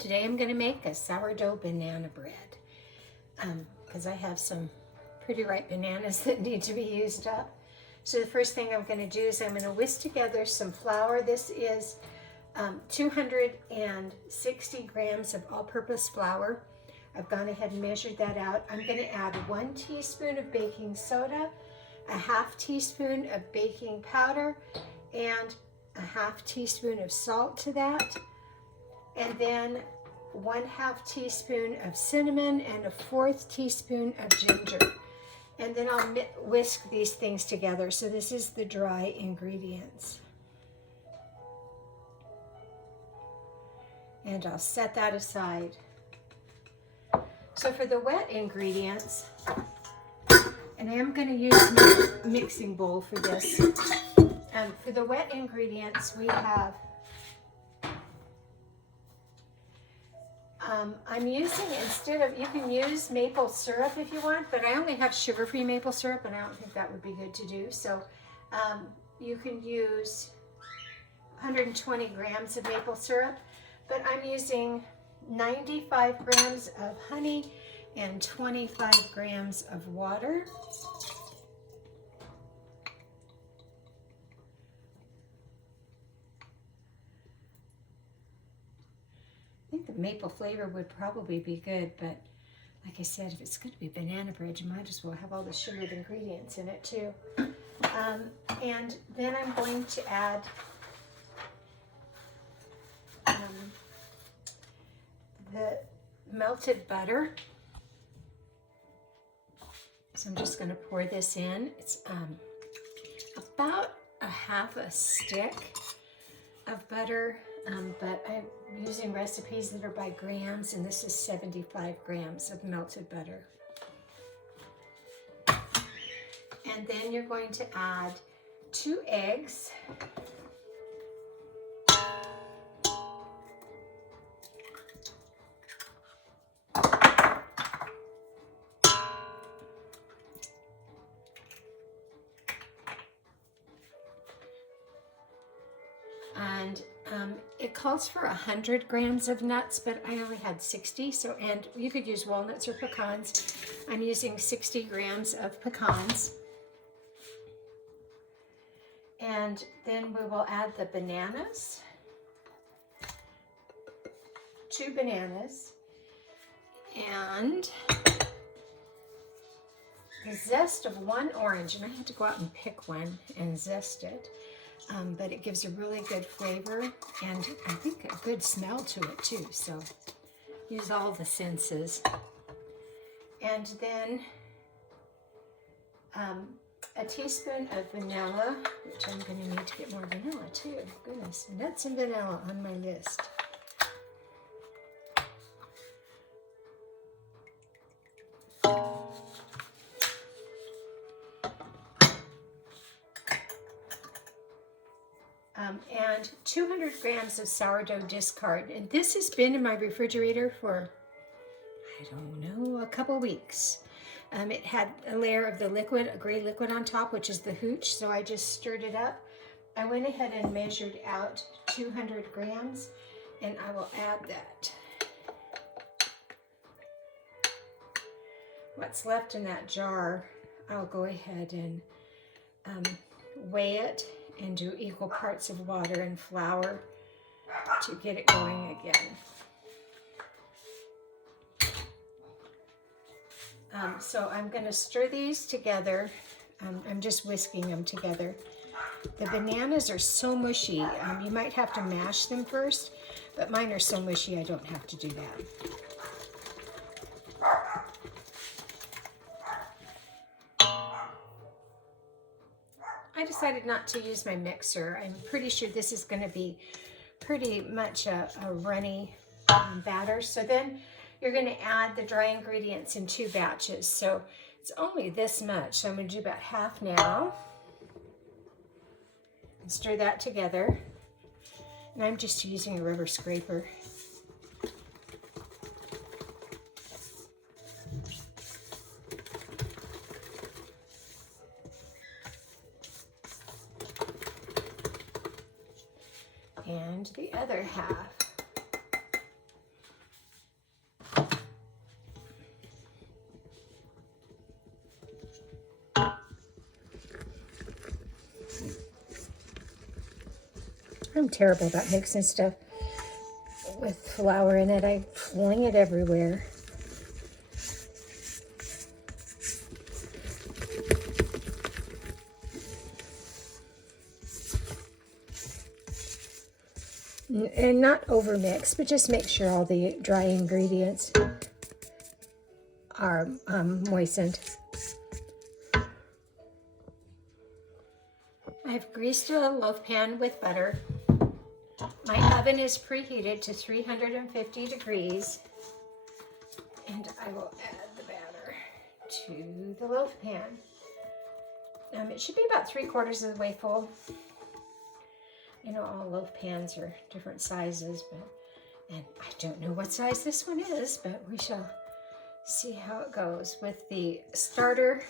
Today I'm going to make a sourdough banana bread because I have some pretty ripe bananas that need to be used up. So the first thing I'm going to do is I'm going to whisk together some flour. This is 260 grams of all-purpose flour. I've gone ahead and measured that out. I'm going to add 1 teaspoon of baking soda, a half teaspoon of baking powder, and a half teaspoon of salt to that. And then 1/2 teaspoon of cinnamon and a 1/4 teaspoon of ginger. And then I'll whisk these things together. So this is the dry ingredients. And I'll set that aside. So for the wet ingredients, and I am going to use my mixing bowl for this. For the wet ingredients, we have I'm using, instead of, you can use maple syrup if you want, but I only have sugar-free maple syrup and I don't think that would be good to do. So you can use 120 grams of maple syrup, but I'm using 95 grams of honey and 25 grams of water. I think the maple flavor would probably be good, but like I said, if it's going to be banana bread, you might as well have all the sugared ingredients in it too. And then I'm going to add the melted butter. So I'm just going to pour this in. It's about a half a stick of butter. But I'm using recipes that are by grams, and this is 75 grams of melted butter. And then you're going to add 2 eggs. And it calls for 100 grams of nuts, but I only had 60. So, and you could use walnuts or pecans. I'm using 60 grams of pecans. And then we will add the bananas. 2 bananas. And the zest of 1 orange. And I had to go out and pick one and zest it. But it gives a really good flavor and I think a good smell to it too. So use all the senses. And then a teaspoon of vanilla, which I'm going to need to get more vanilla too. Goodness, nuts and vanilla on my list. And 200 grams of sourdough discard. And this has been in my refrigerator for, I don't know, a couple weeks. It had a layer of the liquid, a gray liquid on top, which is the hooch, so I just stirred it up. I went ahead and measured out 200 grams, and I will add that. What's left in that jar, I'll go ahead and weigh it and do equal parts of water and flour to get it going again. So I'm going to stir these together. I'm just whisking them together. The bananas are so mushy. You might have to mash them first, but mine are so mushy I don't have to do that. I decided not to use my mixer. I'm pretty sure this is going to be pretty much a runny batter. So then you're going to add the dry ingredients in 2 batches. So it's only this much. So I'm going to do about half now. And stir that together. And I'm just using a rubber scraper. And the other half. I'm terrible about mixing stuff with flour in it. I fling it everywhere. And not over mix, but just make sure all the dry ingredients are moistened. I've greased a loaf pan with butter. My oven is preheated to 350 degrees. And I will add the batter to the loaf pan. It should be about 3/4 of the way full. You know, all loaf pans are different sizes, and I don't know what size this one is, but we shall see how it goes. With the starter,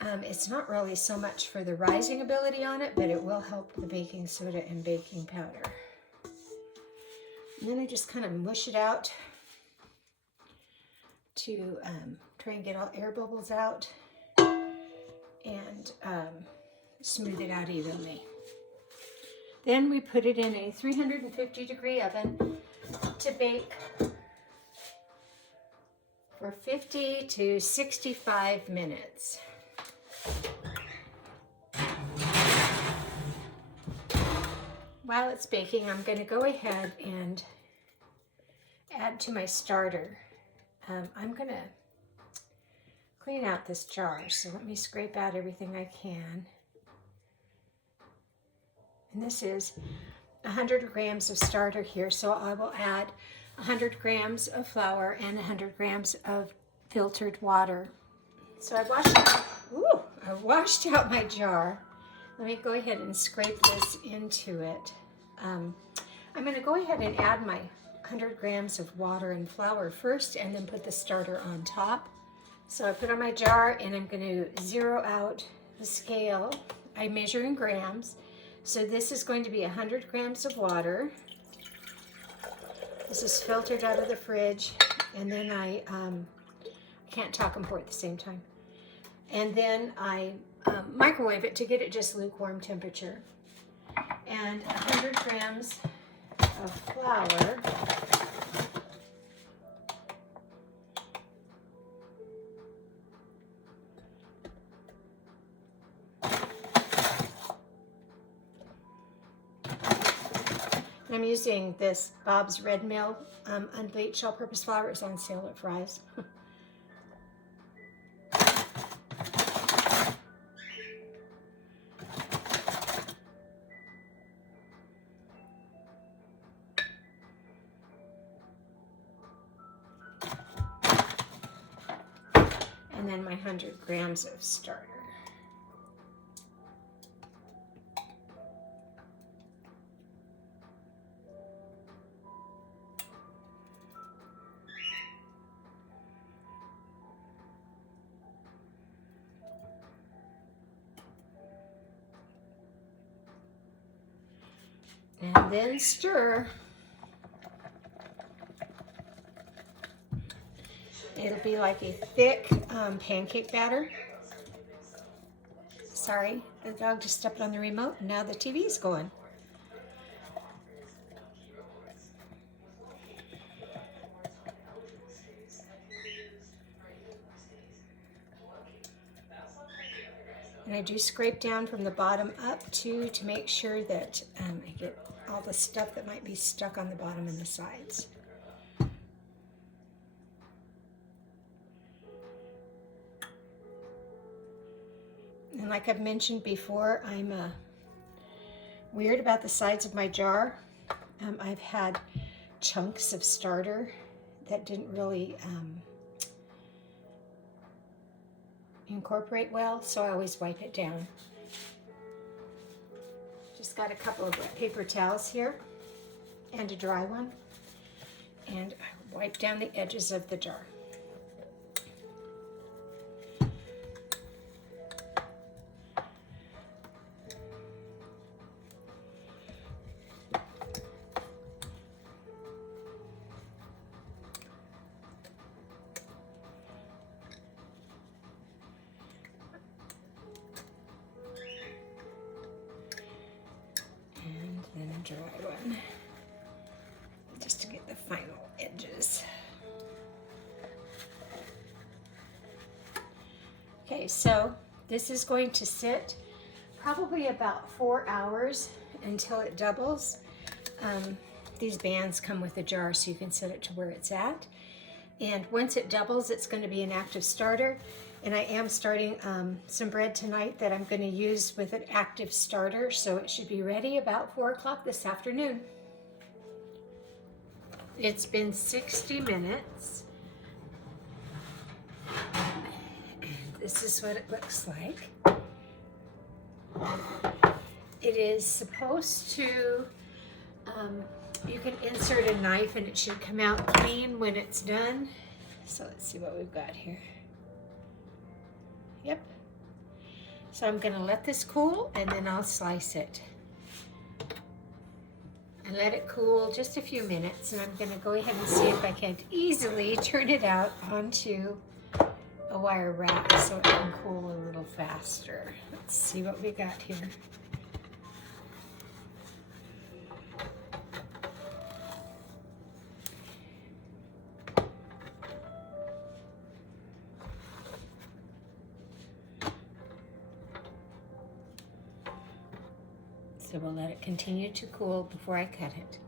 it's not really so much for the rising ability on it, but it will help the baking soda and baking powder. And then I just kind of mush it out to try and get all air bubbles out and smooth it out evenly. Then we put it in a 350-degree oven to bake for 50 to 65 minutes. While it's baking, I'm going to go ahead and add to my starter. I'm going to clean out this jar, so let me scrape out everything I can. And this is 100 grams of starter here, so I will add 100 grams of flour and 100 grams of filtered water. So I washed out my jar. Let me go ahead and scrape this into it. I'm going to go ahead and add my 100 grams of water and flour first, and then put the starter on top. So I put on my jar, and I'm going to zero out the scale. I measure in grams. So this is going to be 100 grams of water. This is filtered out of the fridge, and then I can't talk and pour at the same time. And then I microwave it to get it just lukewarm temperature. And 100 grams of flour. I'm using this Bob's Red Mill unbleached all-purpose flour. It's on sale at Fry's. And then my 100 grams of starter. And then stir. It'll be like a thick pancake batter. Sorry, the dog just stepped on the remote, and now the TV's going. And I do scrape down from the bottom up too, to make sure that I get all the stuff that might be stuck on the bottom and the sides. And like I've mentioned before, I'm weird about the sides of my jar. I've had chunks of starter that didn't really incorporate well, so I always wipe it down. Just got a couple of wet paper towels here and a dry one, and I wipe down the edges of the jar. And then final edges. Okay, so this is going to sit probably about 4 hours until it doubles. These bands come with a jar so you can set it to where it's at. And once it doubles, it's going to be an active starter. And I am starting some bread tonight that I'm going to use with an active starter, so it should be ready about 4 o'clock this afternoon. It's been 60 minutes. This is what it looks like. It is supposed to, you can insert a knife and it should come out clean when it's done. So let's see what we've got here. Yep. So I'm going to let this cool and then I'll slice it. And let it cool just a few minutes, and I'm going to go ahead and see if I can easily turn it out onto a wire rack so it can cool a little faster. Let's see what we got here. So we'll let it continue to cool before I cut it.